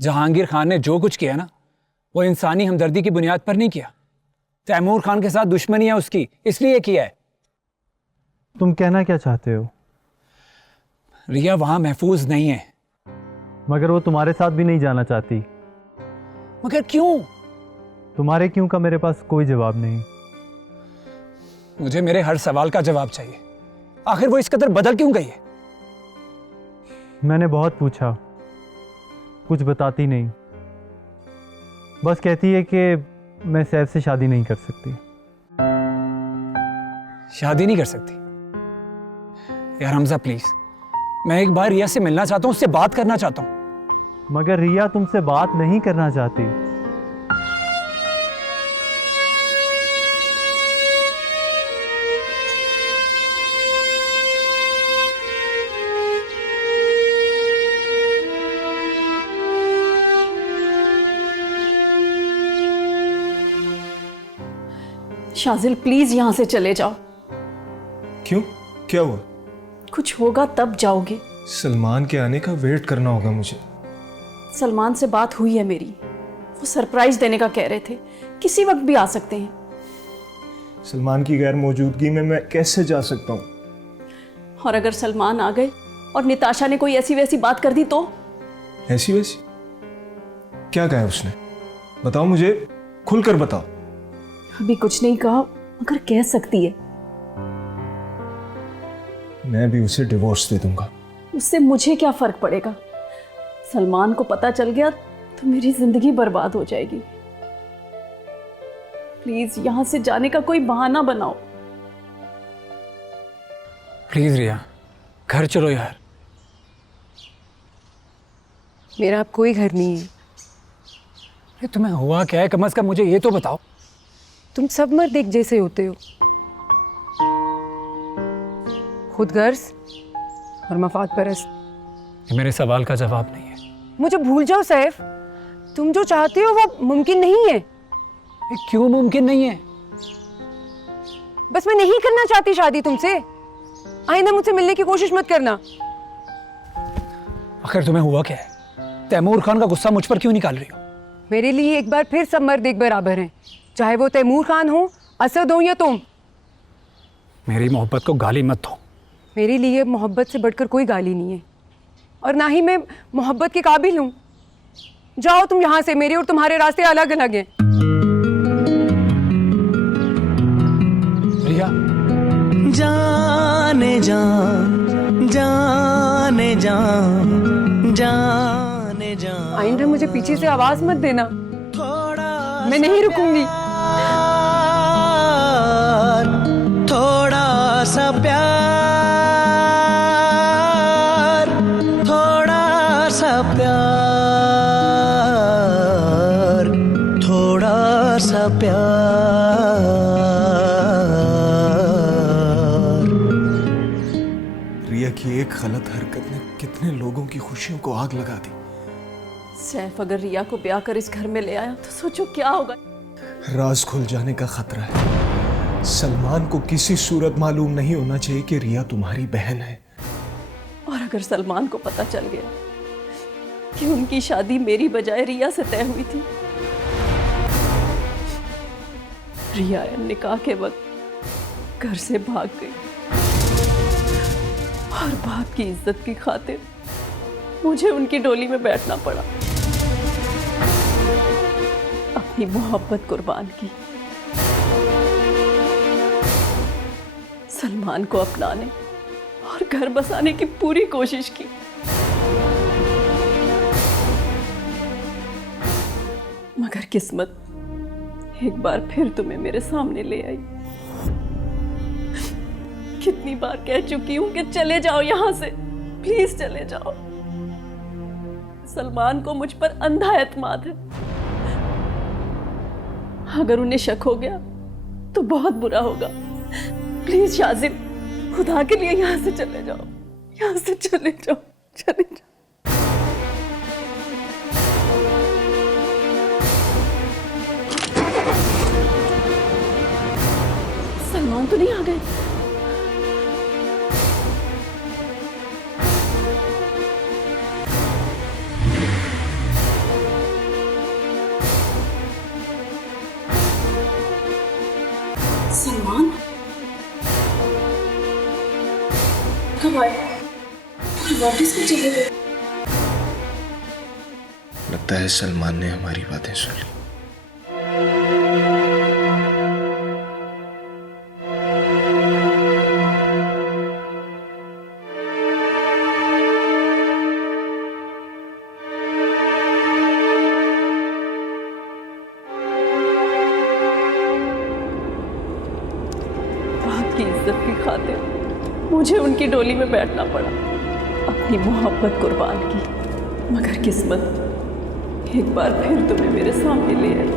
जहांगीर खान ने जो कुछ किया ना, वो इंसानी हमदर्दी की बुनियाद पर नहीं किया। तैमूर खान के साथ दुश्मनी है उसकी, इसलिए किया है। तुम कहना क्या चाहते हो? रिया वहां महफूज नहीं है। मगर वो तुम्हारे साथ भी नहीं जाना चाहती। मगर क्यों? तुम्हारे क्यों का मेरे पास कोई जवाब नहीं। मुझे मेरे हर सवाल का जवाब चाहिए। आखिर वो इस कदर बदल क्यों गई है? मैंने बहुत पूछा, कुछ बताती नहीं। बस कहती है कि मैं सैफ से शादी नहीं कर सकती। शादी नहीं कर सकती? यार हमजा प्लीज, मैं एक बार रिया से मिलना चाहता हूं, उससे बात करना चाहता हूं। मगर रिया तुमसे बात नहीं करना चाहती। शाजिल प्लीज यहां से चले जाओ। क्यों? क्या हुआ? कुछ होगा तब जाओगे। सलमान के आने का वेट करना होगा मुझे। सलमान से बात हुई है मेरी, वो सरप्राइज देने का कह रहे थे, किसी वक्त भी आ सकते हैं। सलमान की गैर मौजूदगी में मैं कैसे जा सकता हूँ? और अगर सलमान आ गए और निताशा ने कोई ऐसी वैसी बात कर दी तो? ऐसी वैसी? क्या कहा उसने? बताओ मुझे, खुलकर बताओ। अभी कुछ नहीं कहा, मगर कह सकती है। मैं भी उसे डिवोर्स दे दूंगा। उससे मुझे क्या फर्क पड़ेगा? सलमान को पता चल गया तो मेरी जिंदगी बर्बाद हो जाएगी। प्लीज यहां से जाने का कोई बहाना बनाओ। प्लीज रिया, घर चलो यार। मेरा अब कोई घर नहीं है। अरे तुम्हें हुआ क्या है? कम से कम मुझे ये तो बताओ। तुम सब मर्द एक जैसे होते हो, खुदगर्ज और मफाद परस्त। ये मेरे सवाल का जवाब नहीं है। मुझे भूल जाओ सैफ, तुम जो चाहते हो वो मुमकिन नहीं है। ये क्यों मुमकिन नहीं है? बस मैं नहीं करना चाहती शादी तुमसे। आइंदा मुझसे मिलने की कोशिश मत करना। आखिर तुम्हें हुआ क्या है? तैमूर खान का गुस्सा मुझ पर क्यों निकाल रही हो? मेरे लिए एक बार फिर सब मर्द एक बराबर हैं, चाहे वो तैमूर खान हो, असद हो या तुम। मेरी मोहब्बत को गाली मत दो। मेरे लिए मोहब्बत से बढ़कर कोई गाली नहीं है, और ना ही मैं मोहब्बत के काबिल हूँ। जाओ तुम यहाँ से, मेरे और तुम्हारे रास्ते अलग अलग हैं। रिया, जाने जा, जाने जा, जाने जा। आइंदा मुझे पीछे से आवाज मत देना, मैं नहीं रुकूंगी। थोड़ा सा प्यार, थोड़ा सा प्यार, थोड़ा सा प्यार। रिया की एक गलत हरकत ने कितने लोगों की खुशियों को आग लगा दी। सैफ अगर रिया को ब्याह कर इस घर में ले आया तो सोचो क्या होगा। राज खुल जाने का खतरा है। सलमान को किसी सूरत मालूम नहीं होना चाहिए कि रिया तुम्हारी बहन है। और अगर सलमान को पता चल गया कि उनकी शादी मेरी बजाय रिया से तय हुई थी, रिया निकाह के वक्त घर से भाग गई और बाप की इज्जत की खातिर मुझे उनकी डोली में बैठना पड़ा। अपनी मोहब्बत कुर्बान की, सलमान को अपनाने और घर बसाने की पूरी कोशिश की। मगर किस्मत एक बार फिर तुम्हें मेरे सामने ले आई। कितनी बार कह चुकी हूं कि चले जाओ यहां से, प्लीज चले जाओ। सलमान को मुझ पर अंधा एतमाद है। अगर उन्हें शक हो गया तो बहुत बुरा होगा। प्लीज शाजिब, खुदा के लिए यहां से चले जाओ, यहां से चले जाओ, चले जाओ। सलमान तो नहीं आ गए? वापस क्यों चले गए? लगता है सलमान ने हमारी बातें सुन ली। बाप की इज्जत की खातिर मुझे उनकी डोली में बैठना पड़ा, अपनी मोहब्बत कुर्बान की, मगर किस्मत एक बार फिर तुम्हें मेरे सामने ले आई।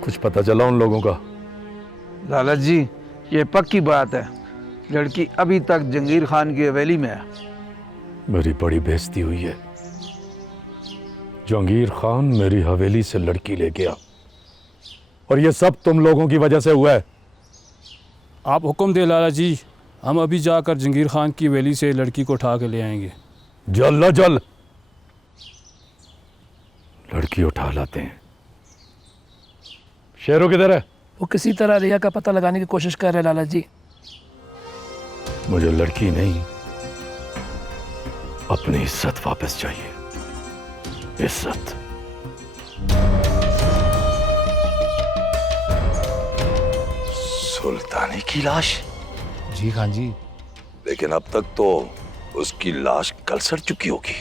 कुछ पता चला उन लोगों का? लाला जी, ये पक्की बात है, लड़की अभी तक जंगीर खान की हवेली में है। मेरी बड़ी बेइज्जती हुई है। जहांगीर खान मेरी हवेली से लड़की ले गया और ये सब तुम लोगों की वजह से हुआ है। आप हुक्म दे लाला जी, हम अभी जाकर जंगीर खान की हवेली से लड़की को उठा के ले आएंगे। जल न जल, लड़की उठा लाते हैं। शेरों किधर है? वो किसी तरह रिया का पता लगाने की कोशिश कर रहे लाला जी। मुझे लड़की नहीं, अपनी इज्जत वापस चाहिए। इज्जत। सुल्तानी की लाश? जी खान जी। लेकिन अब तक तो उसकी लाश कल सड़ चुकी होगी।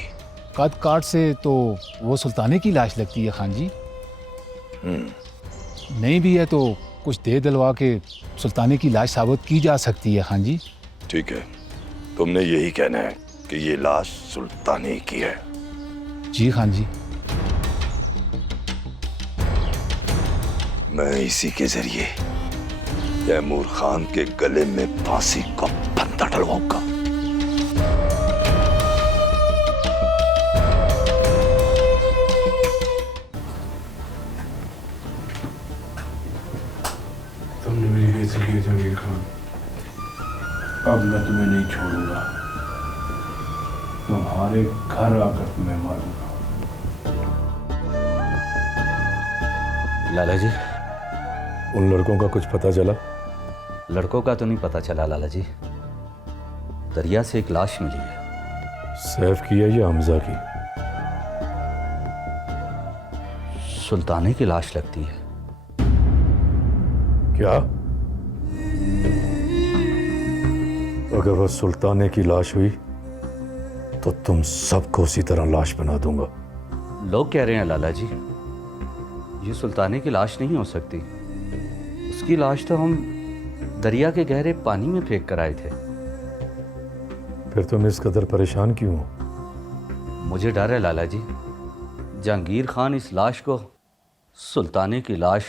कद काट से तो वो सुल्ताने की लाश लगती है खान जी। नहीं भी है तो कुछ दे दिलवा के सुल्ताने की लाश साबित की जा सकती है खान जी। ठीक है, तुमने यही कहना है कि ये लाश सुल्तानी की है। जी खान जी। मैं इसी के जरिए तैमूर खान के गले में फांसी का फंदा डलवाऊंगा। तुमने मेरी बेइज्जती की जंगीर खान, अब मैं तुम्हें नहीं छोड़ूंगा। तुम्हारे घर आकर तुम्हें मारूंगा। लाला जी, उन लड़कों का कुछ पता चला? लड़कों का तो नहीं पता चला लाला जी। दरिया से एक लाश मिली है। सैफ की है या हमजा की? सुल्ताने की लाश लगती है। क्या? अगर वह सुल्ताने की लाश हुई तो तुम सबको उसी तरह लाश बना दूंगा। लोग कह रहे हैं लाला जी, ये सुल्ताने की लाश नहीं हो सकती। उसकी लाश तो हम दरिया के गहरे पानी में फेंक कर आए थे। फिर तुम इस कदर परेशान क्यों हो? मुझे डर है लाला जी, जहांगीर खान इस लाश को सुल्ताने की लाश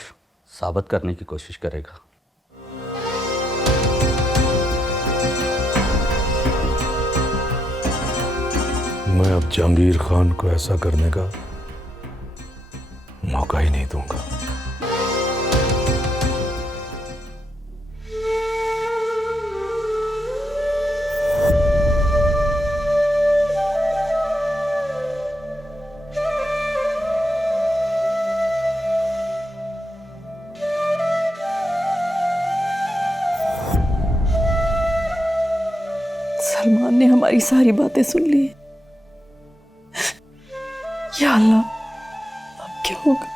साबित करने की कोशिश करेगा। मैं अब जहांगीर खान को ऐसा करने का मौका ही नहीं दूंगा। सलमान ने हमारी सारी बातें सुन ली। या अल्लाह, अब क्या होगा?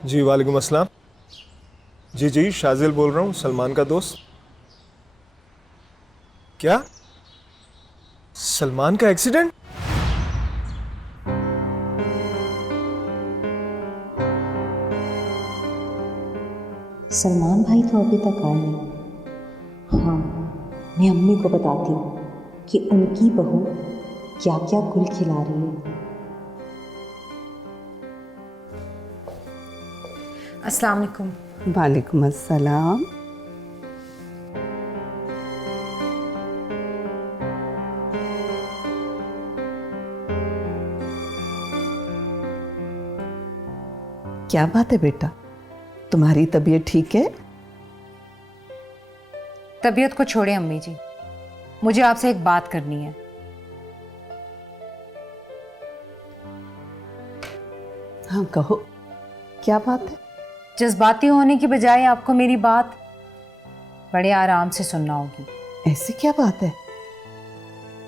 जी वालेकुम अस्सलाम। जी जी, शाजिल बोल रहा हूँ, सलमान का दोस्त। क्या सलमान का एक्सीडेंट? सलमान भाई तो अभी तक आए नहीं। हाँ, मैं अम्मी को बताती हूँ कि उनकी बहू क्या क्या गुल खिला रही है। अस्सलाम वालेकुम। वालेकुम अस्सलाम। क्या बात है बेटा, तुम्हारी तबीयत ठीक है? तबीयत को छोड़े अम्मी जी, मुझे आपसे एक बात करनी है। हाँ कहो, क्या बात है? जज्बाती होने की बजाय आपको मेरी बात बड़े आराम से सुनना होगी। ऐसी क्या बात है?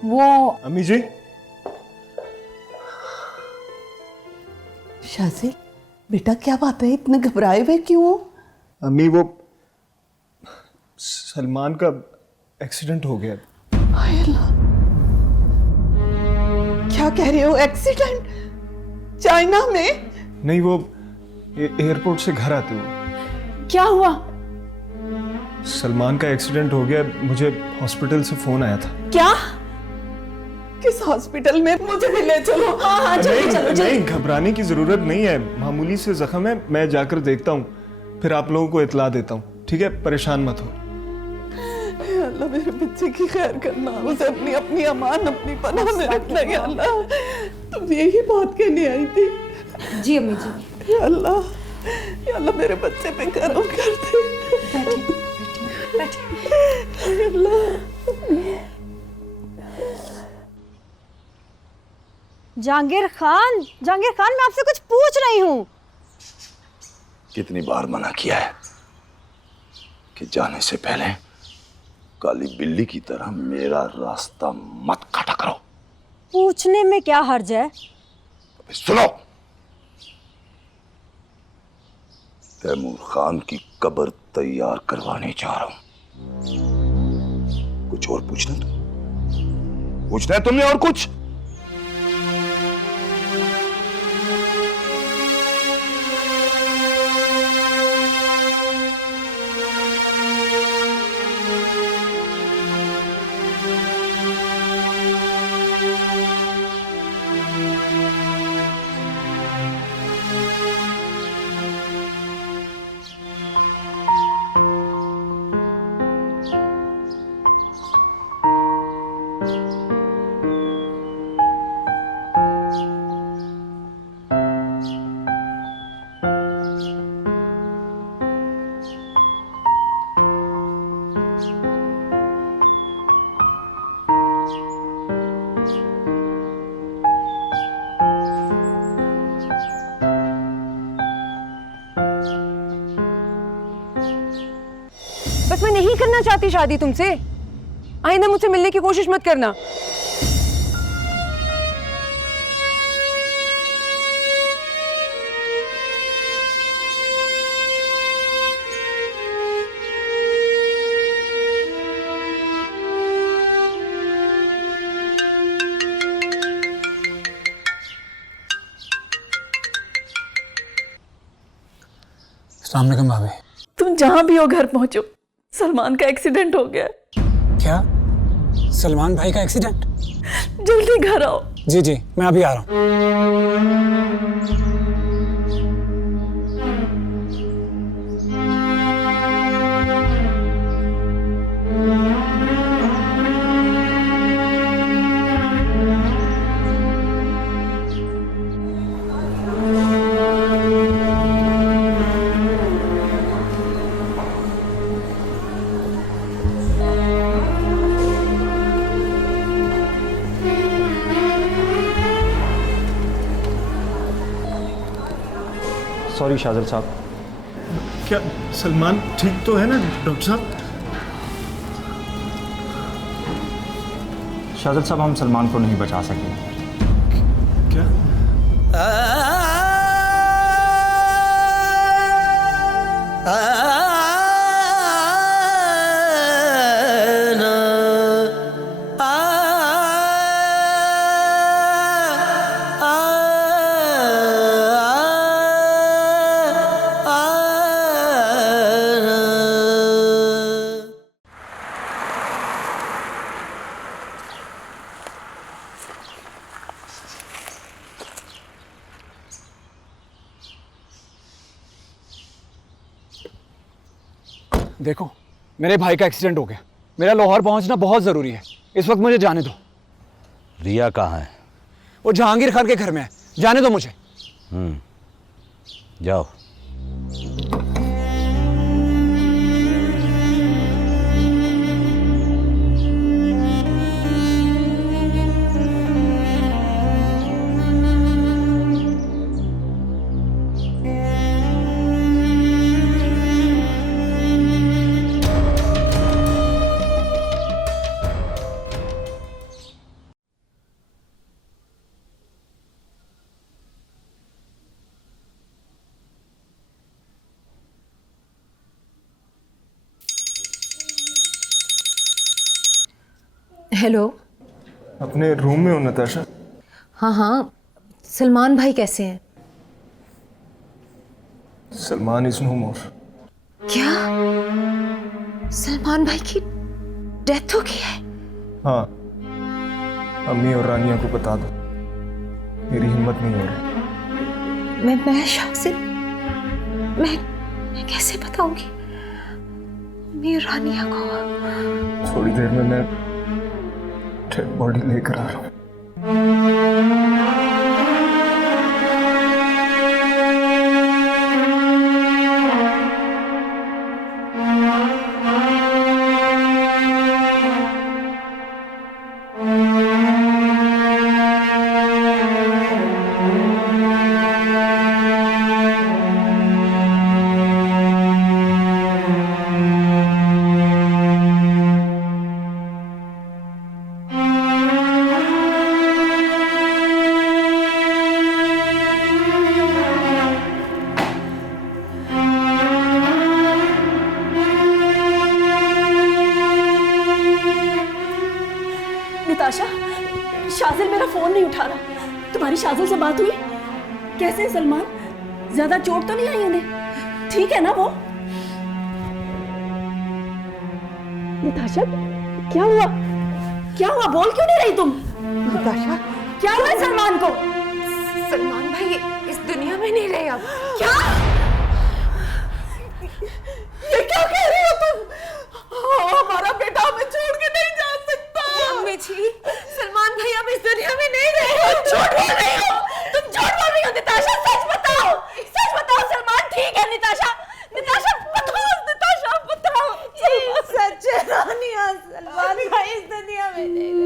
वो अम्मी जी। शाजी, बेटा क्या बात है, इतने घबराए हुए क्यों हो? अम्मी वो सलमान का एक्सीडेंट हो गया। हाय अल्लाह, क्या कह रहे हो? एक्सीडेंट? चाइना में? नहीं, वो एयरपोर्ट से घर आते हुए। क्या हुआ? सलमान का एक्सीडेंट हो गया, मुझे हॉस्पिटल से फोन आया था। क्या? किस हॉस्पिटल में? मुझे भी ले चलो। हाँ हाँ चलो चलो चलो। नहीं, घबराने की जरूरत नहीं है, मामूली से जख्म है, मैं जाकर देखता हूँ, फिर आप लोगों को इतला देता हूँ, ठीक है? परेशान मत हो। अल्लाह मेरे बच्चे की खैर करना, उसे अपनी अपनी अमान अपनी पनाह में रखना। या अल्लाह, तुम यही बात कहने आई थी? जी अम्मी जी। या अल्लाह, या अल्लाह मेरे बच्चे पे करम कर दे। बैठिए अल्लाह। जहांगीर खान, जहांगीर खान, मैं आपसे कुछ पूछ रही हूँ। कितनी बार मना किया है कि जाने से पहले काली बिल्ली की तरह मेरा रास्ता मत काटा करो। पूछने में क्या हर्ज है? सुनो, तैमूर खान की कब्र तैयार करवाने जा रहा हूं। कुछ और पूछना तुम? पूछना है तुमने और कुछ? बस मैं नहीं करना चाहती शादी तुमसे। आइंदा मुझसे मिलने की कोशिश मत करना। अस्सलाम वालेकुम भाभी। तुम जहां भी हो घर पहुंचो, सलमान का एक्सीडेंट हो गया। क्या? सलमान भाई का एक्सीडेंट? जल्दी घर आओ। जी जी, मैं अभी आ रहा हूँ। सॉरी शाजल साहब। क्या सलमान ठीक तो है ना डॉक्टर साहब? शाजल साहब, हम सलमान को नहीं बचा सके। क्या? देखो, मेरे भाई का एक्सीडेंट हो गया, मेरा लाहौर पहुंचना बहुत ज़रूरी है। इस वक्त मुझे जाने दो। रिया कहाँ है? वो जहांगीर खान के घर में है, जाने दो मुझे। जाओ। हेलो। अपने रूम में हो नताशा? हाँ हाँ, सलमान भाई कैसे हैं? सलमान इज नो मोर। क्या? सलमान भाई की डेथ हो गई है? हाँ, अम्मी और रानिया को बता दो, मेरी हिम्मत नहीं हो रही। मैं शाजिल, मैं कैसे बताऊंगी अम्मी और रानिया को? थोड़ी देर में मैं डेड बॉडी लेकर आ रहा हूँ। निताशा, शाजिल मेरा फोन नहीं उठा रहा। तुम्हारी शाजिल से बात हुई? कैसे है सलमान? ज्यादा चोट तो नहीं आई उन्हें? ठीक है ना वो? निताशा, क्या हुआ? क्या हुआ? बोल क्यों नहीं रही तुम? निताशा, क्या हुआ सलमान को? सलमान भाई इस दुनिया में नहीं रहे अब। क्या? ये क्या कह रही हो तुम? हमारा बेटा हमें छोड़ के नहीं जा सकता। अम्मी जी, सलमान भाई अब इस दुनिया में नहीं रहे। झूठ बोल रही हो, तुम झूठ बोल रही हो। निताशा, सच बताओ, सच बताओ। सलमान ठीक है? निताशा, निताशा बताओ, निताशा बताओ। सच है रानिया, सलमान भाई इस दुनिया में नहीं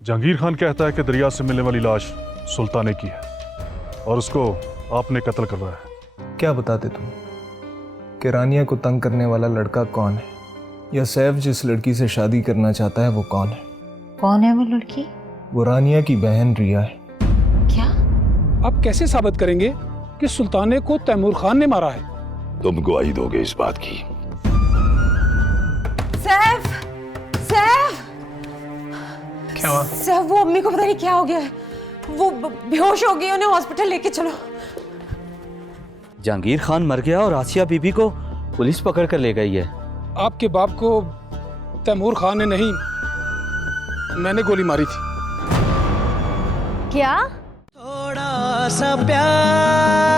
जहांगीर खान कहता है कि दरिया से मिलने वाली लाश सुल्ताने की है और उसको आपने कत्ल करवाया है। क्या बताते तुम कि रानिया को तंग करने वाला लड़का कौन है, या सैफ जिस लड़की से शादी करना चाहता है वो कौन है? कौन है वो लड़की? वो रानिया की बहन रिया है। क्या? आप कैसे साबित करेंगे कि सुल्ताने को तैमूर खान ने मारा है? तुम गवाही दोगे इस बात की? सैफ, सैफ, क्या हुआ? सैफ, वो अम्मी को पता नहीं क्या हो गया है। वो बेहोश हो गई, उन्हें हॉस्पिटल लेके चलो। जहांगीर खान मर गया और आसिया बीबी को पुलिस पकड़ कर ले गई है। आपके बाप को तैमूर खान ने नहीं, मैंने गोली मारी थी। क्या? थोड़ा सा प्यार